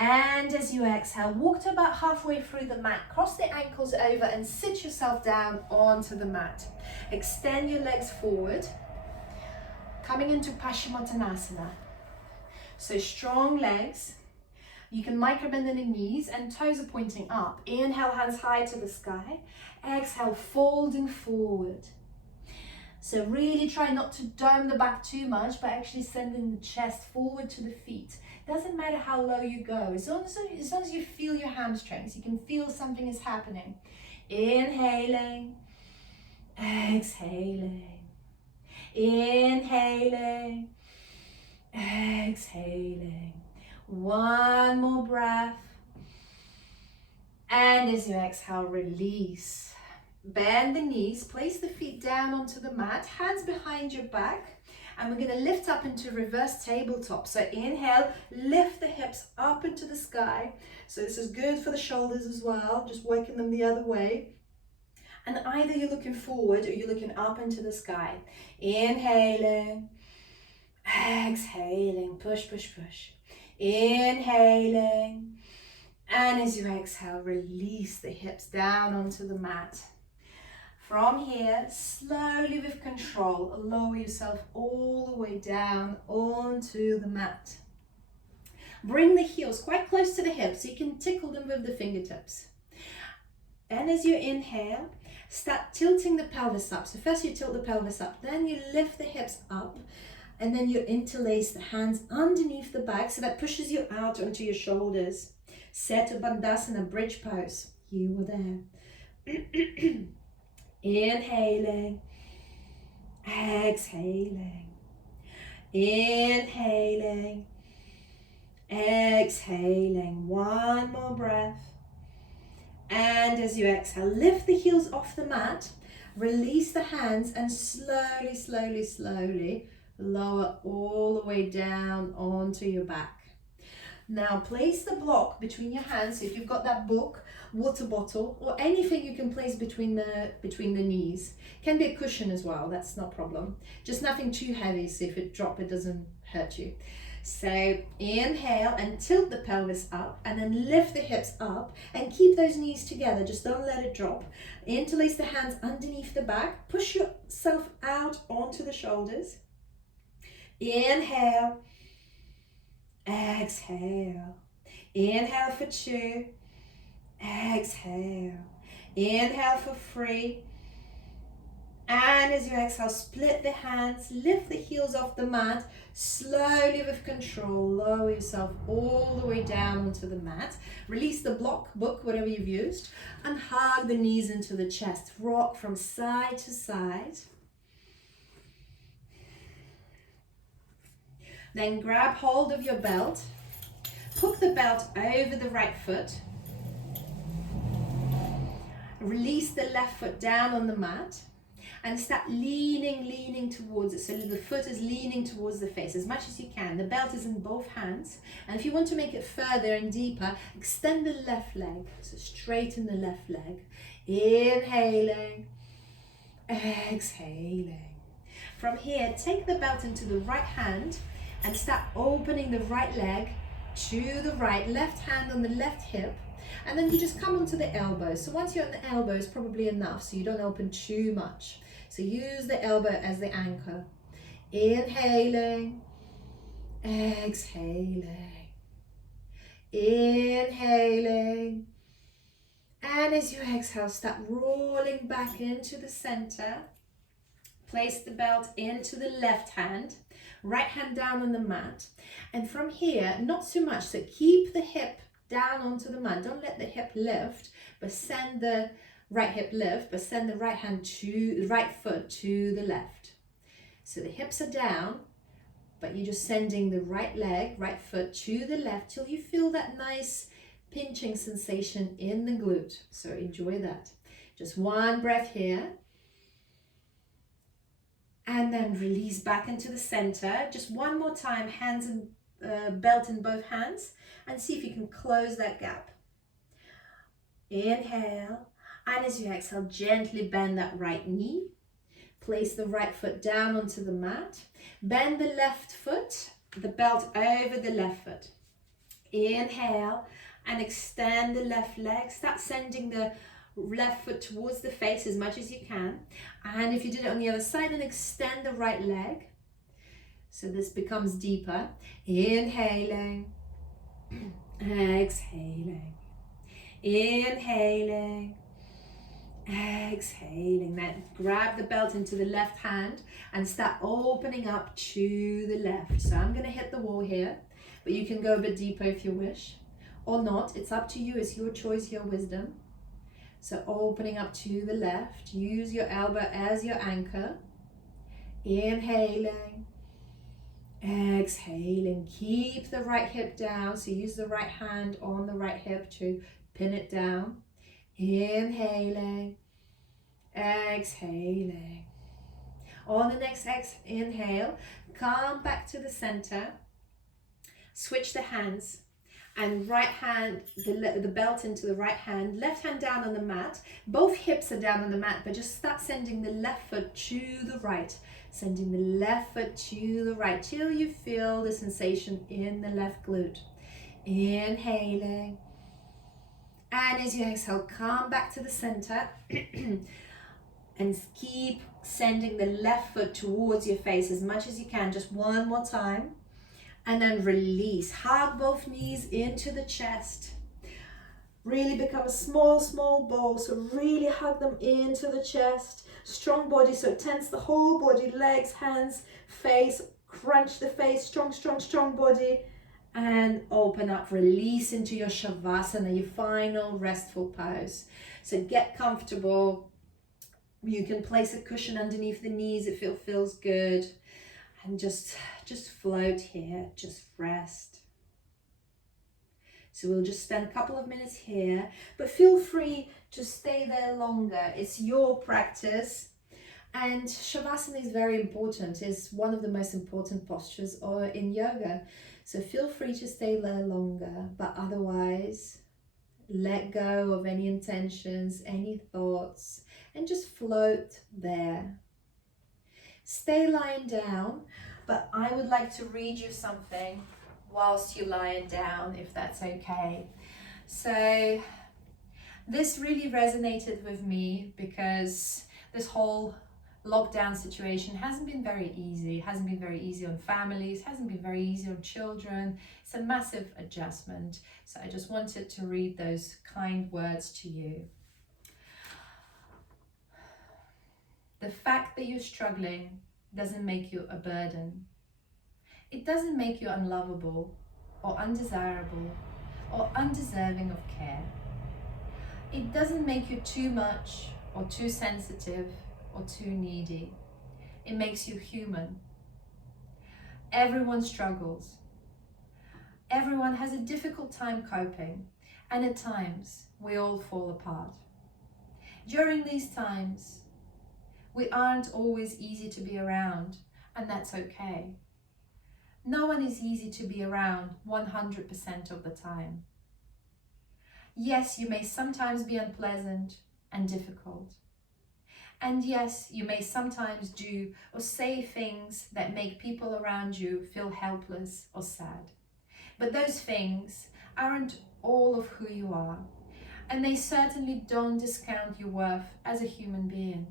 And as you exhale, walk to about halfway through the mat. Cross the ankles over and sit yourself down onto the mat. Extend your legs forward. Coming into Paschimottanasana. So strong legs. You can microbend in the knees and toes are pointing up. Inhale, hands high to the sky. Exhale, folding forward. So really try not to dome the back too much, but actually sending the chest forward to the feet. Doesn't matter how low you go, as long as you feel your hamstrings, you can feel something is happening. Inhaling, exhaling, inhaling, exhaling. One more breath. And as you exhale, release. Bend the knees, place the feet down onto the mat, hands behind your back. And we're going to lift up into reverse tabletop. So inhale, lift the hips up into the sky. So this is good for the shoulders as well, just working them the other way. And either you're looking forward or you're looking up into the sky. Inhaling, exhaling, push, push, push. Inhaling. And as you exhale, release the hips down onto the mat. From here, slowly with control, lower yourself all the way down onto the mat. Bring the heels quite close to the hips so you can tickle them with the fingertips. And as you inhale, start tilting the pelvis up. So first you tilt the pelvis up, then you lift the hips up, and then you interlace the hands underneath the back so that pushes you out onto your shoulders. Setu Bandhasana, bridge pose. You were there. Inhaling, exhaling, inhaling, exhaling. One more breath. And as you exhale, lift the heels off the mat, release the hands, and slowly, slowly, slowly lower all the way down onto your back. Now place the block between your hands. So if you've got that book, water bottle, or anything you can place between the knees. Can be a cushion as well, that's no problem. Just nothing too heavy, so if it drops, it doesn't hurt you. So inhale and tilt the pelvis up, and then lift the hips up and keep those knees together. Just don't let it drop. Interlace the hands underneath the back. Push yourself out onto the shoulders. Inhale. Exhale. Inhale for 2. Exhale. Inhale for 3. And as you exhale, split the hands, lift the heels off the mat, slowly with control, lower yourself all the way down onto the mat. Release the block, book, whatever you've used, and hug the knees into the chest. Rock from side to side. Then grab hold of your belt, hook the belt over the right foot. Release the left foot down on the mat. And start leaning towards it. So the foot is leaning towards the face as much as you can. The belt is in both hands. And if you want to make it further and deeper, extend the left leg. So straighten the left leg. Inhaling. Exhaling. From here, take the belt into the right hand and start opening the right leg to the right. Left hand on the left hip. And then you just come onto the elbows. So once you're on the elbows, probably enough so you don't open too much. So use the elbow as the anchor. Inhaling, exhaling, inhaling. And as you exhale, start rolling back into the center. Place the belt into the left hand, right hand down on the mat. And from here, not so much, so keep the hip down onto the mat. Don't let the hip lift, but send the right hip lift, but send the right foot to the left. So the hips are down, but you're just sending the right leg, right foot to the left till you feel that nice pinching sensation in the glute. So enjoy that. Just one breath here. And then release back into the center. Just one more time, hands and belt in both hands, and see if you can close that gap. Inhale, and as you exhale, gently bend that right knee. Place the right foot down onto the mat. Bend the left foot, the belt over the left foot. Inhale, and extend the left leg. Start sending the left foot towards the face as much as you can. And if you did it on the other side, then extend the right leg. So this becomes deeper. Inhaling, exhaling, inhaling, exhaling. Then grab the belt into the left hand and start opening up to the left. So I'm going to hit the wall here, but you can go a bit deeper if you wish, or not. It's up to you. It's your choice, your wisdom. So opening up to the left. Use your elbow as your anchor. Inhaling, exhaling. Keep the right hip down. So use the right hand on the right hip to pin it down. Inhaling, exhaling. On the next inhale, come back to the center. Switch the hands. And right hand, the belt into the right hand, left hand down on the mat. Both hips are down on the mat, but just start sending the left foot to the right. Sending the left foot to the right till you feel the sensation in the left glute. Inhaling. And as you exhale, come back to the center. And keep sending the left foot towards your face as much as you can. Just one more time. And then release. Hug both knees into the chest. Really become a small ball. So really hug them into the chest. Strong body, so tense the whole body. Legs, hands, face. Crunch the face. Strong body. And open up. Release into your Shavasana, your final restful pose. So get comfortable. You can place a cushion underneath the knees if it feels good. And just float here, just rest. So we'll just spend a couple of minutes here, but feel free to stay there longer. It's your practice. And Shavasana is very important. It's one of the most important postures in yoga. So feel free to stay there longer, but otherwise, let go of any intentions, any thoughts, and just float there. Stay lying down, but I would like to read you something whilst you're lying down, if that's okay. So this really resonated with me because this whole lockdown situation hasn't been very easy. It hasn't been very easy on families, hasn't been very easy on children. It's a massive adjustment. So I just wanted to read those kind words to you. The fact that you're struggling doesn't make you a burden. It doesn't make you unlovable or undesirable or undeserving of care. It doesn't make you too much or too sensitive or too needy. It makes you human. Everyone struggles. Everyone has a difficult time coping, and at times we all fall apart. During these times, we aren't always easy to be around, and that's okay. No one is easy to be around 100% of the time. Yes, you may sometimes be unpleasant and difficult. And yes, you may sometimes do or say things that make people around you feel helpless or sad. But those things aren't all of who you are, and they certainly don't discount your worth as a human being.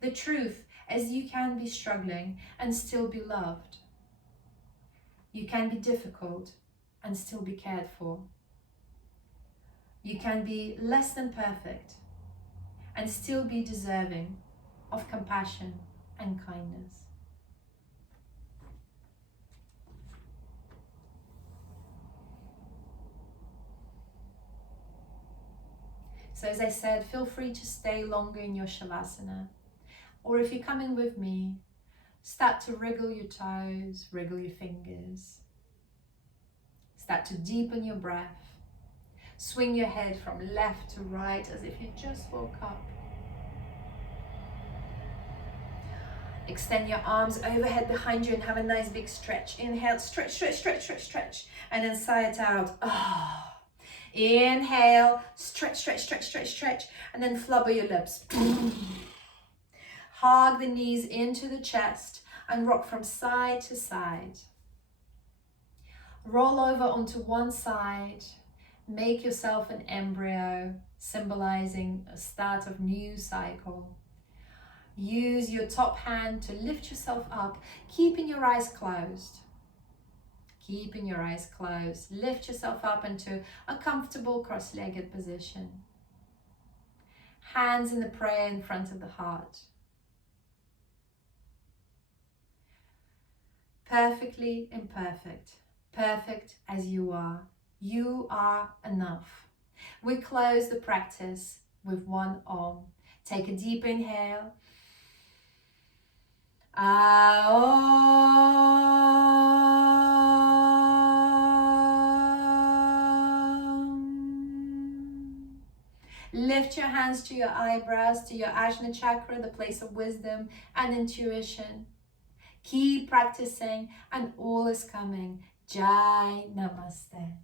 The truth is you can be struggling and still be loved. You can be difficult and still be cared for. You can be less than perfect and still be deserving of compassion and kindness. So as I said, feel free to stay longer in your Shavasana. Or if you're coming with me, start to wriggle your toes, wriggle your fingers. Start to deepen your breath. Swing your head from left to right as if you just woke up. Extend your arms overhead behind you and have a nice big stretch. Inhale, stretch, stretch, stretch, stretch, stretch. And then sigh it out. Inhale, stretch, stretch, stretch, stretch, stretch. And then flubber your lips. Hug the knees into the chest and rock from side to side. Roll over onto one side. Make yourself an embryo, symbolizing a start of new cycle. Use your top hand to lift yourself up, keeping your eyes closed. Keeping your eyes closed. Lift yourself up into a comfortable cross-legged position. Hands in the prayer in front of the heart. Perfectly imperfect, perfect as you are. You are enough. We close the practice with one Om. Take a deep inhale. Aum. Lift your hands to your eyebrows, to your Ajna chakra, the place of wisdom and intuition. Keep practicing and all is coming. Jai Namaste.